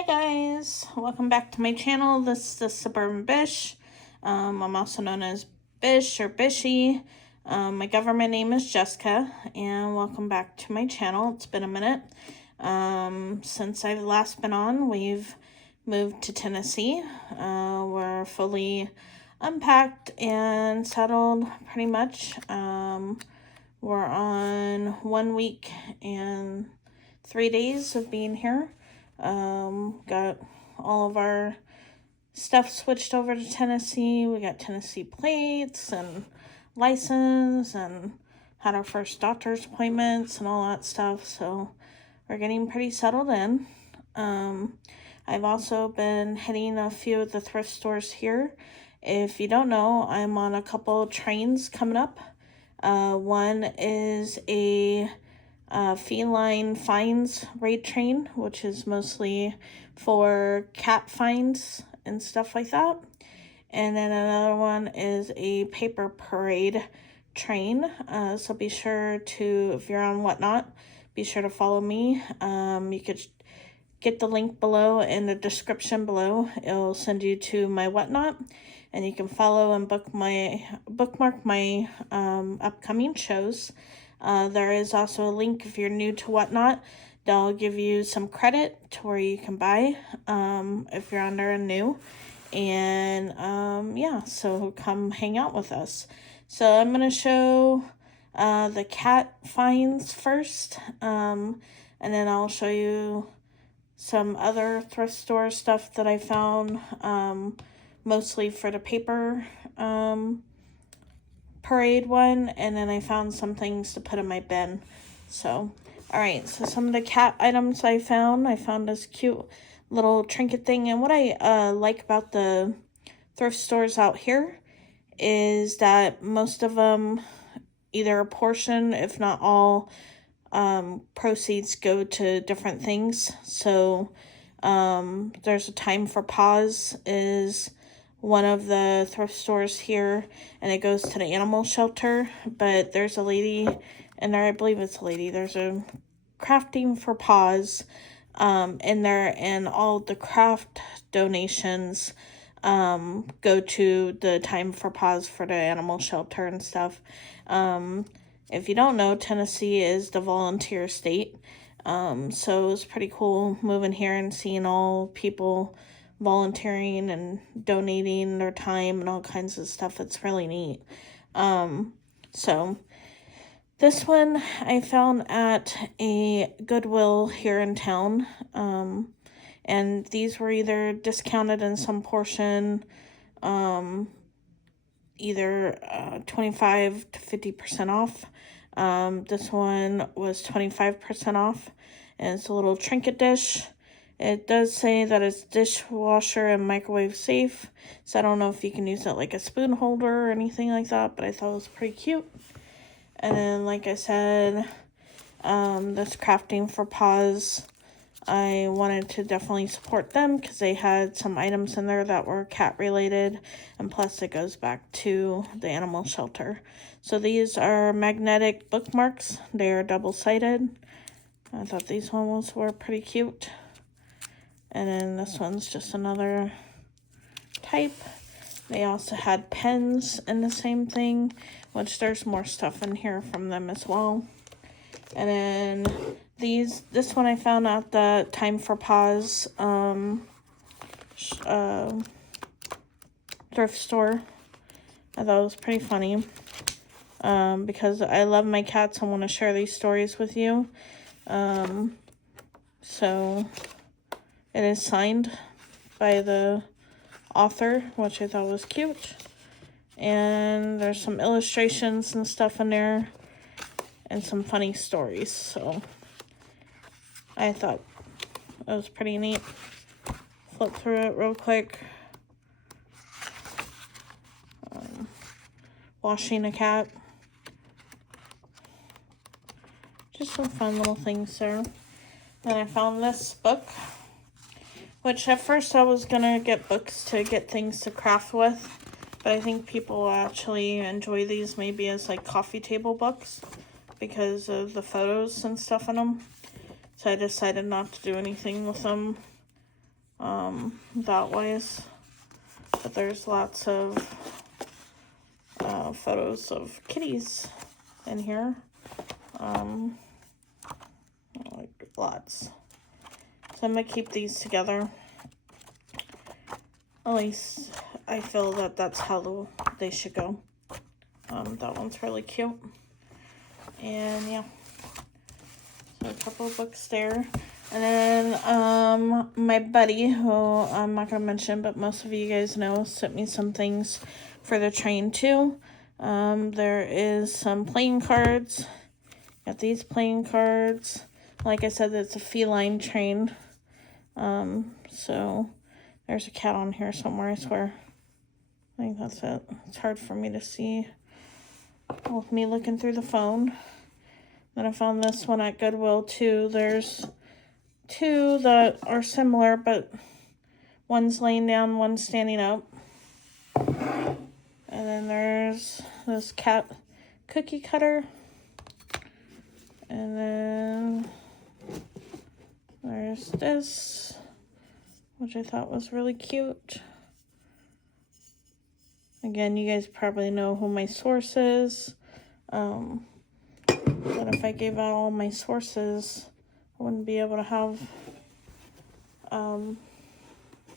Hi guys, welcome back to my channel. This is the Suburban Bish. I'm also known as Bish or Bishy. My government name is Jessica, and welcome back to my channel. It's been a minute since I've last been on. We've moved to Tennessee. We're fully unpacked and settled pretty much. We're on 1 week and 3 days of being here. Got all of our stuff switched over to Tennessee. We got Tennessee plates and license and had our first doctor's appointments and all that stuff. So we're getting pretty settled in. I've also been hitting a few of the thrift stores here. If you don't know, I'm on a couple trains coming up. One is a Feline Finds Raid Train, which is mostly for cat finds and stuff like that. And then another one is a paper parade train. So be sure to, if you're on Whatnot, be sure to follow me. You could get the link below in the description below. It'll send you to my Whatnot, and you can follow and bookmark my upcoming shows. There is also a link if you're new to Whatnot. They'll give you some credit to where you can buy if you're under and new. And yeah, so come hang out with us. So I'm going to show the cat finds first. And then I'll show you some other thrift store stuff that I found, mostly for the paper parade one, and then I found some things to put in my bin. So, alright, so some of the cat items I found this cute little trinket thing, and what I like about the thrift stores out here is that most of them, either a portion, if not all, proceeds go to different things. So, there's a Time for Paws is one of the thrift stores here, and it goes to the animal shelter. But there's a lady in there, I believe it's a lady, there's a Crafting for Paws in there, and all the craft donations go to the Time for Paws for the animal shelter and stuff. If you don't know, Tennessee is the volunteer state, so it was pretty cool moving here and seeing all people volunteering and donating their time and all kinds of stuff. It's really neat. So this one I found at a Goodwill here in town. And these were either discounted in some portion, either 25 to 50% off. This one was 25% off, and it's a little trinket dish. It does say that it's dishwasher and microwave safe, so I don't know if you can use it like a spoon holder or anything like that, but I thought it was pretty cute. And then, like I said, this Crafting for Paws, I wanted to definitely support them because they had some items in there that were cat related, and plus it goes back to the animal shelter. So these are magnetic bookmarks. They are double-sided. I thought these ones were pretty cute. And then this one's just another type. They also had pens in the same thing, which there's more stuff in here from them as well. And then this one I found at the Time for Paws thrift store. I thought it was pretty funny because I love my cats and want to share these stories with you. So it is signed by the author, which I thought was cute. And there's some illustrations and stuff in there and some funny stories. So I thought it was pretty neat. Flip through it real quick. Washing a cat. Just some fun little things there. Then I found this book, which at first I was going to get books to get things to craft with, but I think people actually enjoy these maybe as like coffee table books because of the photos and stuff in them. So I decided not to do anything with them that wise. But there's lots of photos of kitties in here. Like lots. So I'm gonna keep these together. At least I feel that that's how they should go. That one's really cute. And yeah, so a couple of books there. And then my buddy, who I'm not gonna mention, but most of you guys know, sent me some things for the train too. There is some playing cards. Got these playing cards. Like I said, it's a feline train. So there's a cat on here somewhere, I swear. I think that's it. It's hard for me to see with me looking through the phone. Then I found this one at Goodwill too. There's two that are similar, but one's laying down, one's standing up. And then there's this cat cookie cutter. And then there's this, which I thought was really cute. Again, you guys probably know who my source is. But if I gave out all my sources, I wouldn't be able to have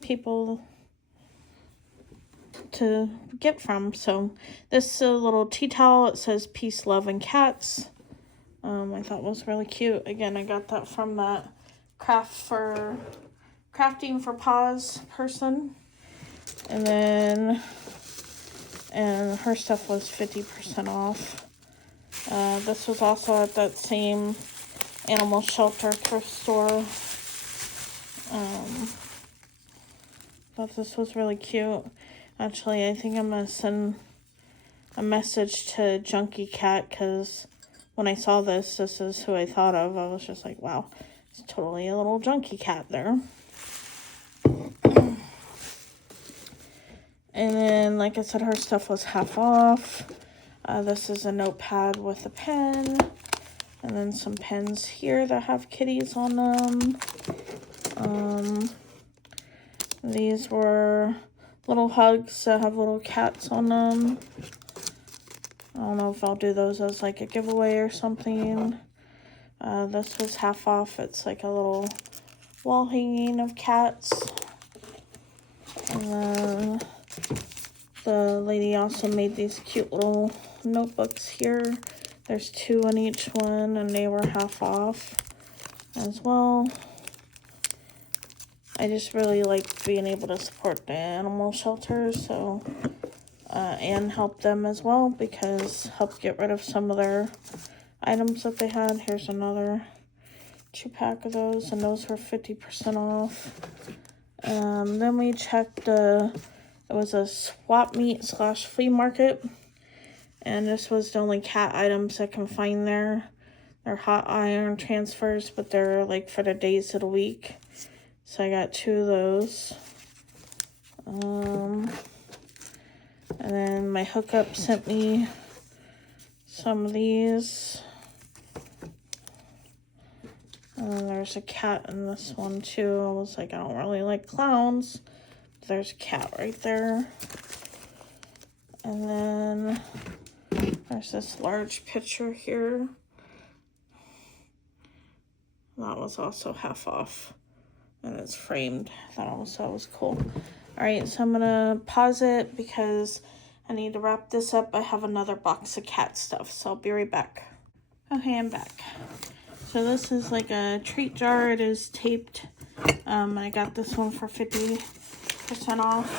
people to get from. So this is a little tea towel. It says peace, love, and cats. I thought was really cute. Again, I got that from that crafting for paws person. And then her stuff was 50% off. This was also at that same animal shelter thrift store. Thought this was really cute. Actually, I think I'm gonna send a message to Junkie Cat, because when I saw this is who I thought of. I was just like, wow, it's totally a little junkie cat there. And then, like I said, her stuff was half off. This is a notepad with a pen. And then some pens here that have kitties on them. These were little hugs that have little cats on them. I don't know if I'll do those as like a giveaway or something. This was half off. It's like a little wall hanging of cats. And then the lady also made these cute little notebooks here. There's 2 in each one, and they were half off as well. I just really like being able to support the animal shelters, so and help them as well, because help get rid of some of their items that they had. Here's another 2-pack of those, and those were 50% off. Then we checked, it was a swap meet / flea market, and this was the only cat items I can find there. They're hot iron transfers, but they're like for the days of the week. So I got 2 of those. And then my hookup sent me some of these. And then there's a cat in this one too. I was like, I don't really like clowns. There's a cat right there. And then there's this large picture here. That was also half off. And it's framed. I thought that was cool. Alright, so I'm gonna pause it because I need to wrap this up. I have another box of cat stuff, so I'll be right back. Okay, I'm back. So this is like a treat jar. It is taped. I got this one for 50% off.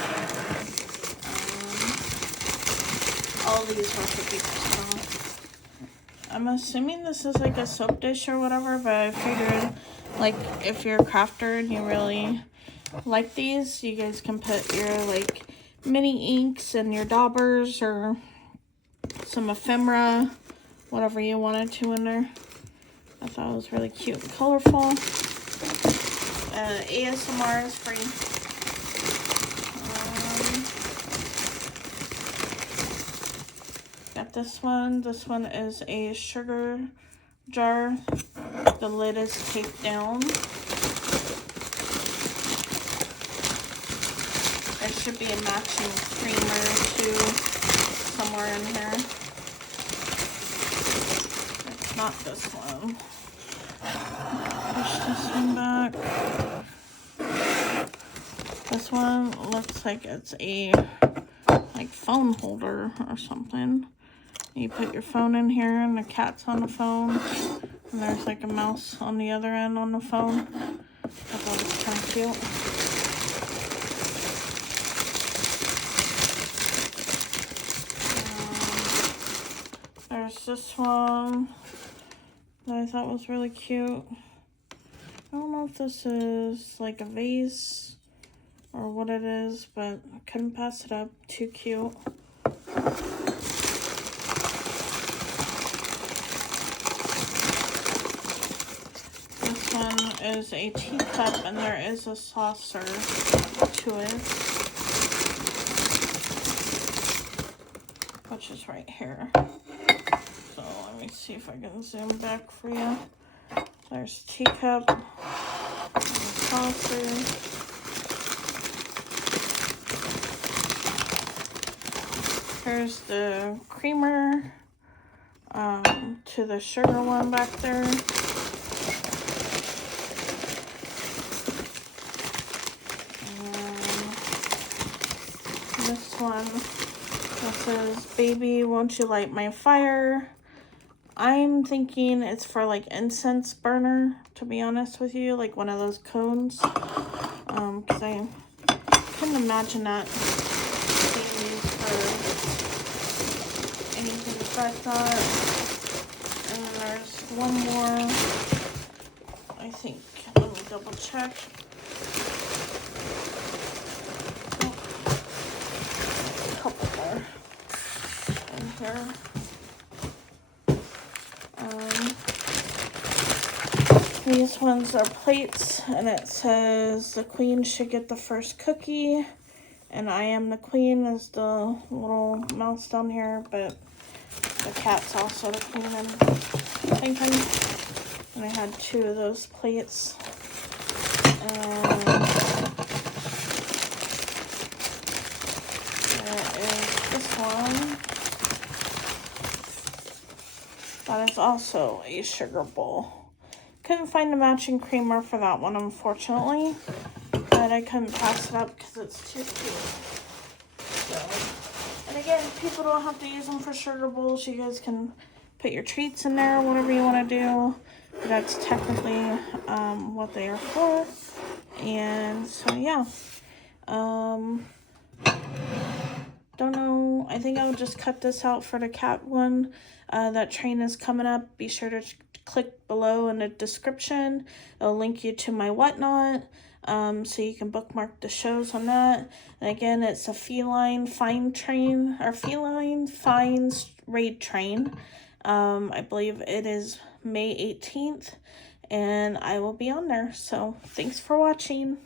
All these were 50% off. I'm assuming this is like a soap dish or whatever, but I figured, like, if you're a crafter and you really like these, you guys can put your like mini inks and your daubers or some ephemera, whatever you wanted to in there. I thought it was really cute and colorful. ASMR is free. Got this one. This one is a sugar jar. The lid is taped down. There should be a matching creamer too somewhere in here. It's not this one. Push this one back. This one looks like it's a phone holder or something. You put your phone in here and the cat's on the phone. And there's like a mouse on the other end on the phone. I thought it was kind of cute. There's this one that I thought was really cute. I don't know if this is like a vase or what it is, but I couldn't pass it up. Too cute. This one is a teacup and there is a saucer to it, which is right here. So let me see if I can zoom back for you. There's teacup and saucer. Here's the creamer to the sugar one back there. This one that says, "Baby, won't you light my fire?" I'm thinking it's for like incense burner, to be honest with you, like one of those cones. Because I couldn't imagine that being used for anything like that. And then there's one more, I think. Let me double check. A couple more in here. These ones are plates, and it says the queen should get the first cookie, and I am the queen is the little mouse down here, but the cat's also the queen, I'm thinking. And I had 2 of those plates. And there is this one. That is also a sugar bowl. Couldn't find a matching creamer for that one, unfortunately. But I couldn't pass it up because it's too cute. So, and again, people don't have to use them for sugar bowls. You guys can put your treats in there, whatever you want to do. That's technically what they are for. And so, yeah. Don't know. I think I'll just cut this out for the cat one. That train is coming up. Be sure to click below in the description. It'll link you to my whatnot, so you can bookmark the shows on that. And again, it's a Feline Finds Train, or Feline Finds Raid Train. I believe it is May 18th, and I will be on there. So thanks for watching.